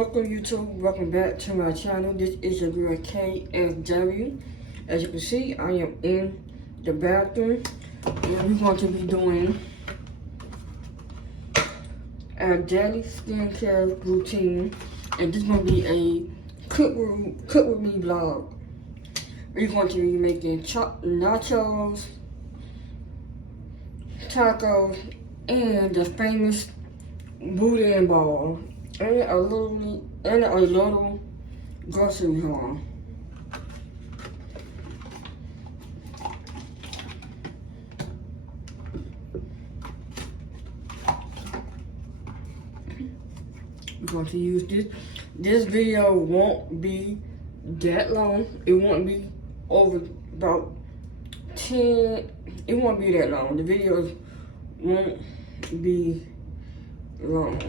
Welcome YouTube, welcome back to my channel. This is your girl KSW. As you can see, I am in the bathroom and we're going to be doing a daily skincare routine, and this is going to be a cook with me vlog. We're going to be making nachos, tacos, and the famous boudin ball, and a little grocery haul. We're going to use this. This video won't be that long. It won't be over about 10. It won't be that long. The videos won't be long.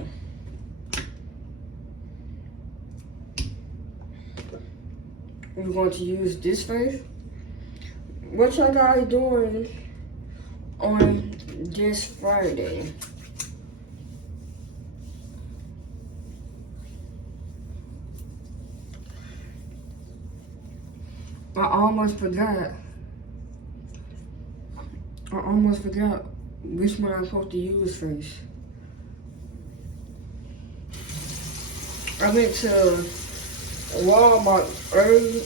We're going to use this face. What y'all guys doing on this Friday? I almost forgot which one I'm supposed to use first. I went to Walmart early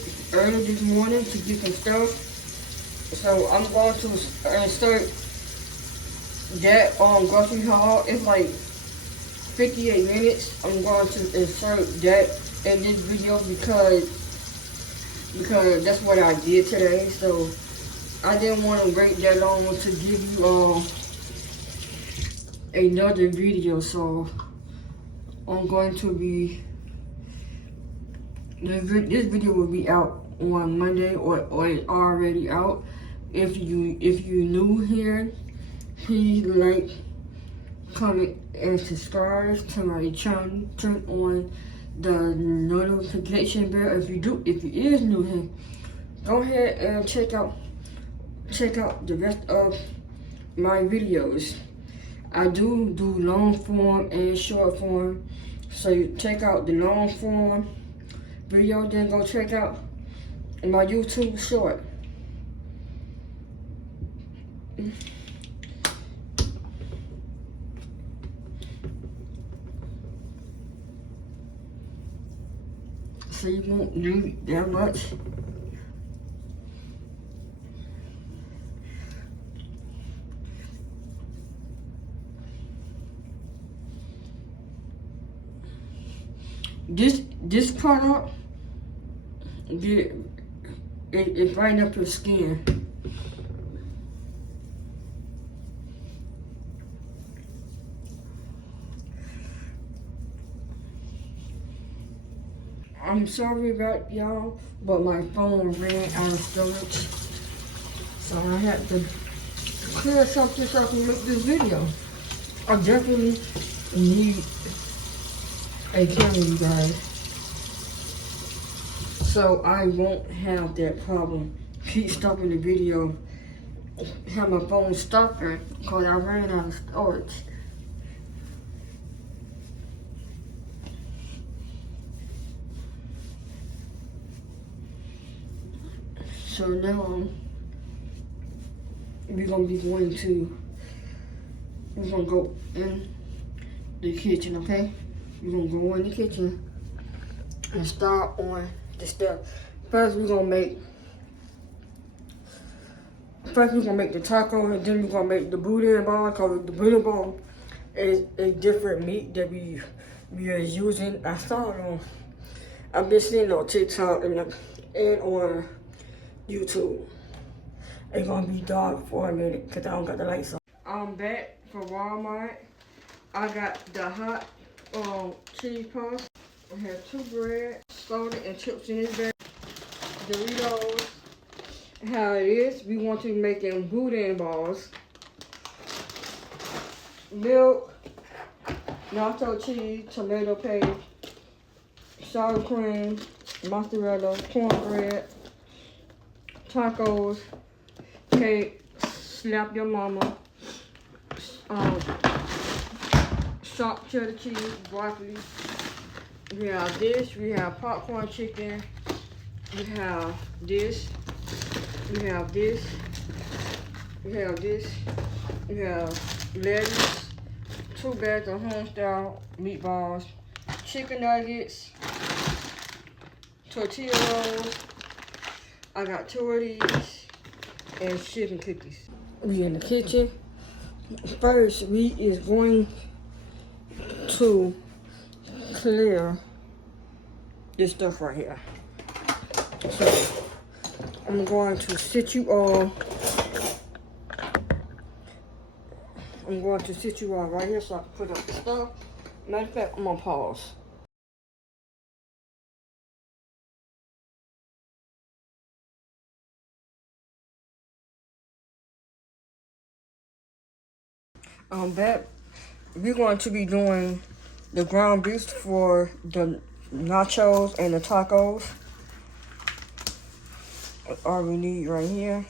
this morning to get some stuff. So I'm going to insert that grocery haul. It's like 58 minutes. I'm going to insert that in this video because that's what I did today. So I didn't want to wait that long to give you another video. So I'm going to be, this video will be out on Monday, or it's already out. If you new here, please like, comment, and subscribe to my channel. Turn on the notification bell if you is new here. Go ahead and check out the rest of my videos. I do long form and short form. So you check out the long form video, then go check out my YouTube short. So you won't need that much. This product, it brighten up your skin. I'm sorry about y'all, but my phone ran out of storage, so I had to clear something so I can make this video. I definitely need a camera, you guys, so I won't have that problem. Keep stopping the video, have my phone stopping because I ran out of storage. So now we're gonna go in the kitchen, okay? We're gonna go in the kitchen and start on the stuff. First we're gonna make the taco, and then we're gonna make the boudin ball, because the boudin ball is a different meat that we are using. I've been seeing on TikTok and on YouTube. It's gonna be dark for a minute because I don't got the lights on. I'm back from Walmart. I got the hot cheese puffs. I have 2 bread, soda, and chips in this bag. Doritos. How it is, we want to be making boudin balls. Milk, nacho cheese, tomato paste, sour cream, mozzarella, cornbread, tacos, cake, slap your mama, chopped cheddar cheese, broccoli, We have this, we have popcorn chicken, we have this, we have this, we have this, we have lettuce, 2 bags of homestyle meatballs, chicken nuggets, tortilla rolls. I got 2 of these, and chicken cookies. We in the kitchen. First, we is going to clear this stuff right here. So, I'm going to sit you all. I'm going to sit you all right here so I can put up the stuff. Matter of fact, I'm gonna pause. Back, we're going to be doing the ground beef for the nachos and the tacos. All we need right here.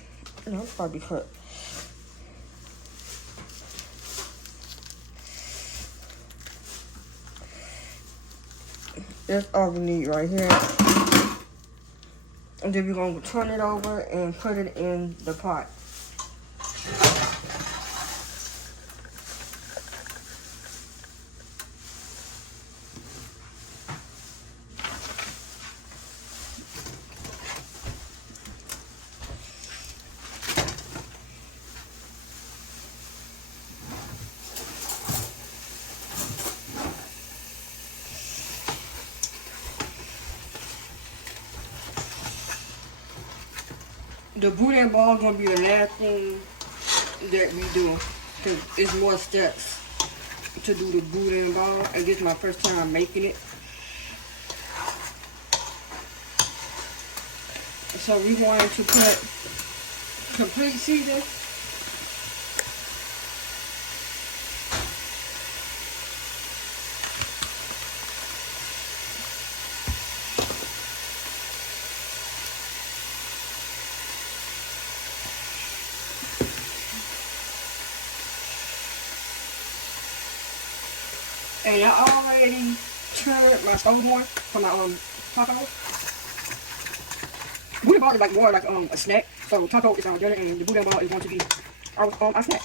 No, it's probably cut. That's all we need right here. And then we're going to turn it over and put it in the pot. The boudin ball is going to be the last thing that we do, because it's more steps to do the boudin ball, and this is my first time making it. So we wanted to put complete season. And I already turned my stove on for my taco. Boudin ball is like more like a snack. So taco is our dinner, and the boudin ball is going to be our snack.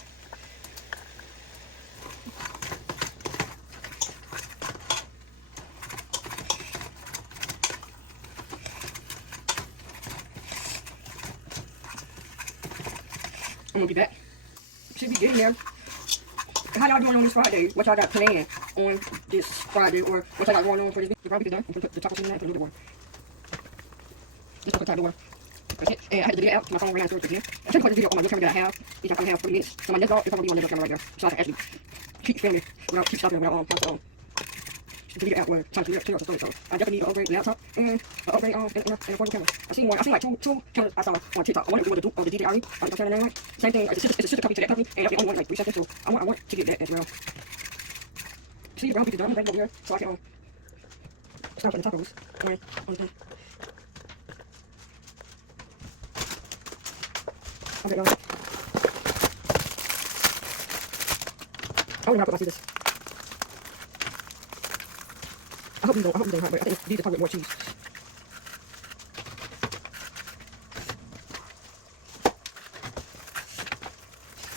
I'm gonna be back. Should be getting there. How y'all doing on this Friday? What y'all got planned on this Friday, or what y'all got going on for this week? The barbecue is done. I'm gonna put the tacos in there and put a little bit more. Just put the top door. That's it. And I had to get it out. My phone ran out of storage again. I tried to put this video on my new camera that I have. Each time I have 40 minutes. So my next vlog is gonna be on the camera right there. So I can actually keep filming without keep stopping without the video out where time to clear up the storage. So I definitely need an upgrade laptop and an upgrade and a portable camera. I seen like two cameras I saw on TikTok. I wanted to do the DJI. I think I'm saying that name right. Same thing. It's a sister company to that company, and that's the only one like 3 seconds. So I want to get that as well. See the brown piece is done. I'm over here so I can start putting tacos on the thing. Okay, y'all. I don't know how to put my scissors. I hope these don't hurt, but I think these are probably more cheese.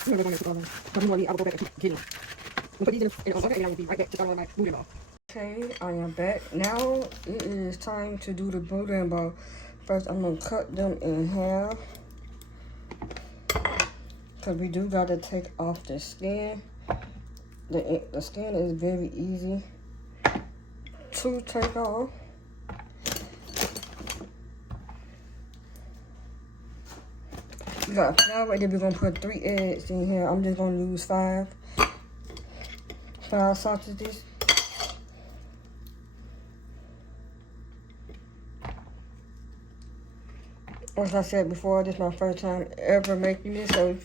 I'm gonna go back and put all in. I will go back and keep getting. We'll put these in the bucket, and I will be right back to start on my boudin ball. Okay, I am back. Now it is time to do the boudin ball. First, I'm gonna cut them in half. Because we do got to take off the skin. The skin is very easy to take off. We got flour, then we're going to put 3 eggs in here. I'm just going to use 5 sausages. As I said before, this is my first time ever making this, so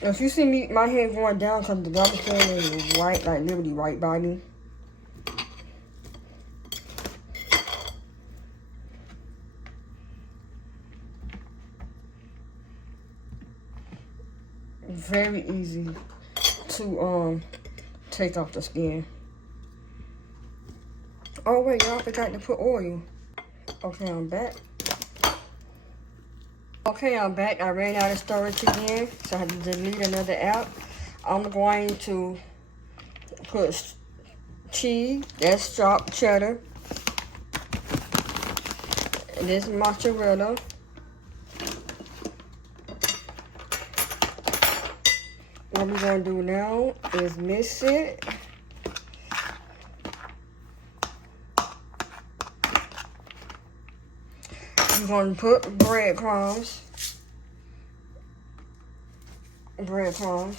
if you see me, my head going down because the garbage can is right, like literally right by me. Very easy to take off the skin. Oh wait, y'all forgot to put oil. Okay, I'm back. Okay, I'm back. I ran out of storage again, so I had to delete another app. I'm going to put cheese, that's chopped cheddar, and this mozzarella. What we're going to do now is mix it. We're going to put breadcrumbs. Breadcrumbs.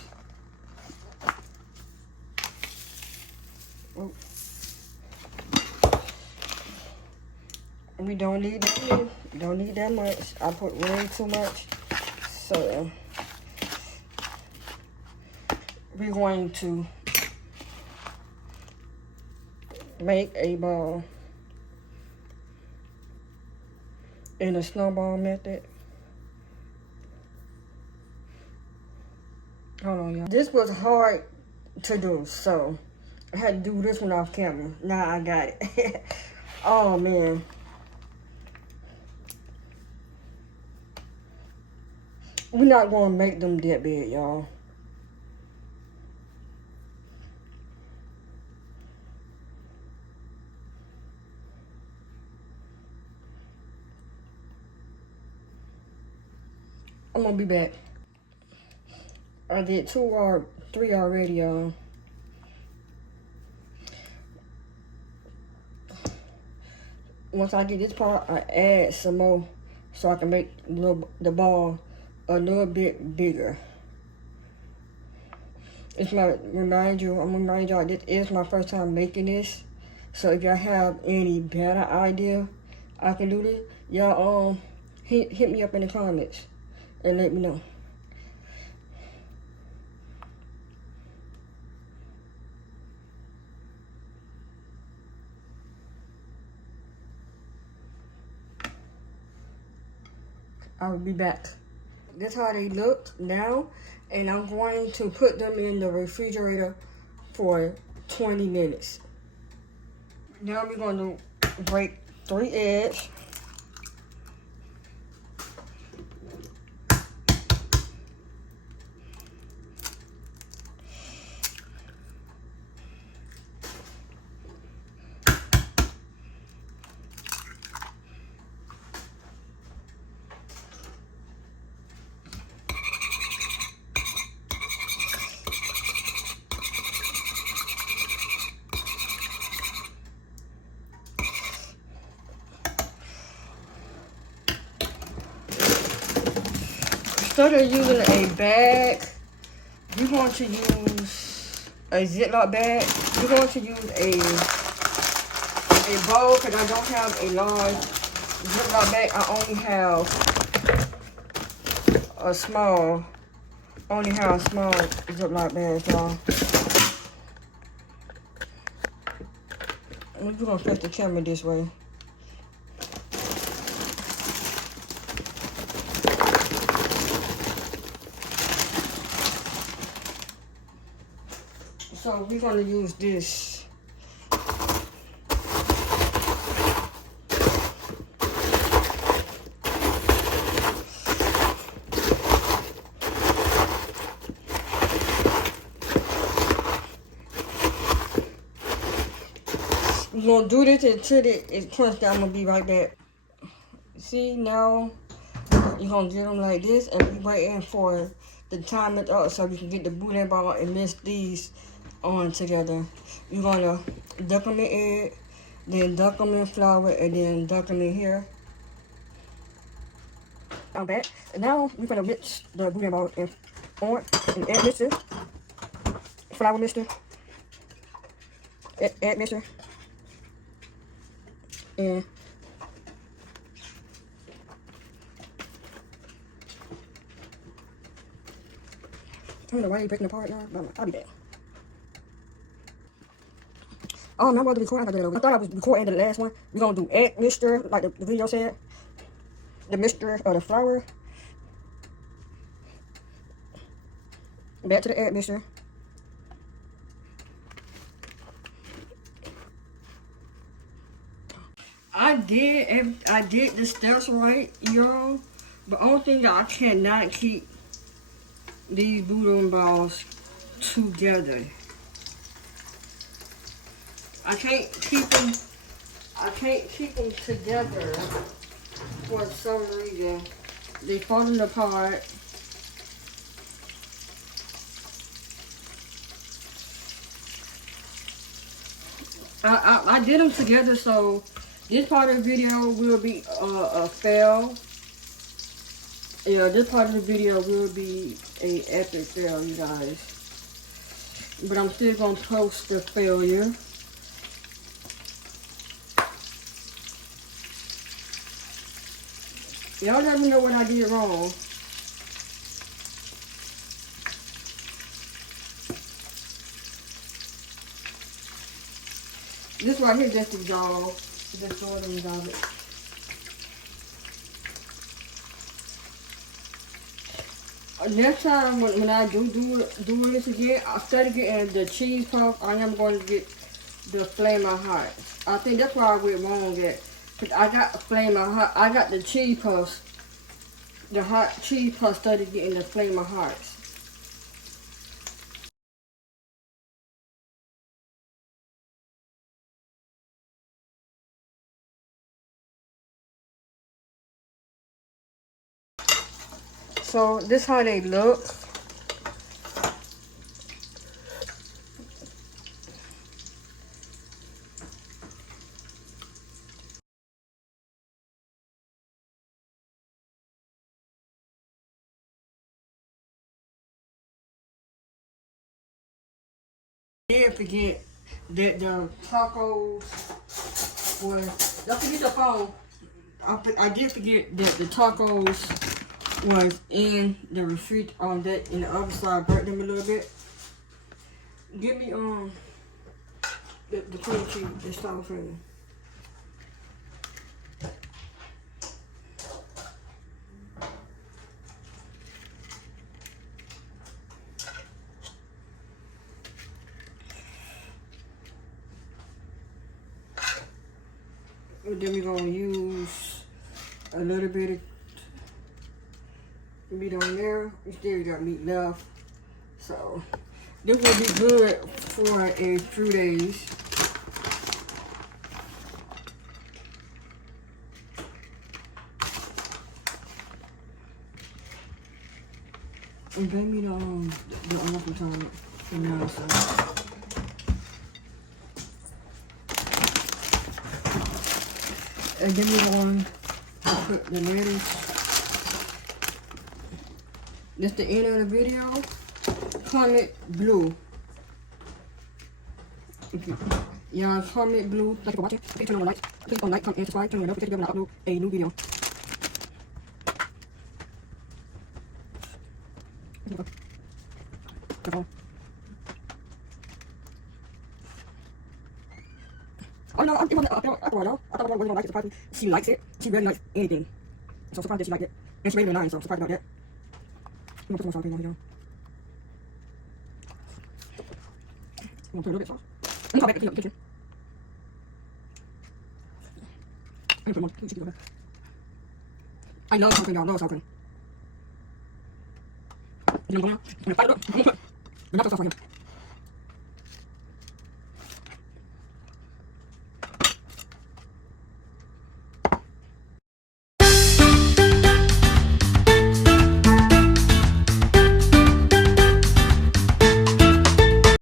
We don't need that much. I put way too much. So we're going to make a ball in a snowball method. Hold on, y'all. This was hard to do, so I had to do this one off camera. Now I got it. Oh, man. We're not going to make them that big, y'all. I'm going to be back. I did 2 or 3 already, y'all. Once I get this part, I add some more so I can make the ball a little bit bigger. I'm gonna remind y'all, this is my first time making this. So if y'all have any better idea I can do this, y'all hit me up in the comments and let me know. I will be back. That's how they look now, and I'm going to put them in the refrigerator for 20 minutes. Now we're going to break 3 eggs. Instead of using a bag, you're going to use a Ziploc bag. You're going to use a bowl, because I don't have a large Ziploc bag. I only have a small Ziploc bag, y'all. We're going to flip the camera this way. So we're going to use this. We're going to do this until it crunched down. I'm going to be right back. See, now you're going to get them like this, and we're waiting for the timer up so we can get the bouillon ball and mix these on together. You're going to dunk them in egg, then dunk them in flour, and then dunk them in here. I'm back. And now we're going to mix the bouillon ball in egg mixture, flour mixture, egg mixture, and I don't know why you're breaking apart now, but I'll be back. Oh, I'm about to record. I thought I was recording the last one. We're going to do egg mixture, like the video said. The mixture of the flour. Back to the egg mixture. did the steps right, y'all. But only thing that I cannot keep these boudin balls together. I can't keep them together for some reason. They're falling apart. I did them together, so this part of the video will be a fail. Yeah, this part of the video will be a epic fail, you guys. But I'm still gonna post the failure. Y'all let me know what I did wrong. This right here just dissolved. Just throw it in the garbage. Next time when I do this again, instead of getting the cheese puff, I am going to get the Flamin' Hot. I think that's where I went wrong at. Cause I got Flamin' Hot. I got the cheese puffs, the hot cheese puffs, instead of getting the Flamin' Hots. So this how they look. Didn't forget that the tacos was. Don't forget the phone. I did forget that the tacos was in the refrigerator on that in the other side. Burnt them a little bit. Give me the cream cheese, the sour cream. And then we're gonna use a little bit of meat on there. We still got meat left, so this will be good for a few days. And bring me the apple time for now, so. And then we're going to put the lettuce. That's the end of the video. Comment blue. Okay. Y'all comment blue. Thank you for watching. Please turn on the lights. Please like, comment, and subscribe. Turn on the notification bell when I upload a new video. Oh no, I thought I was going to like it. Surprised she likes it. She really likes anything. So surprised that she liked it. And she rated it a 9, so surprised about that. I'm going to put some sauce on here. I'm going to put a little bit of sauce. I'm going to come back and clean up the kitchen. I'm going to put more. I love sour cream, y'all. I love sour cream. You know what I'm going to do? I'm going to fire it up. I'm going to put the sauce on here.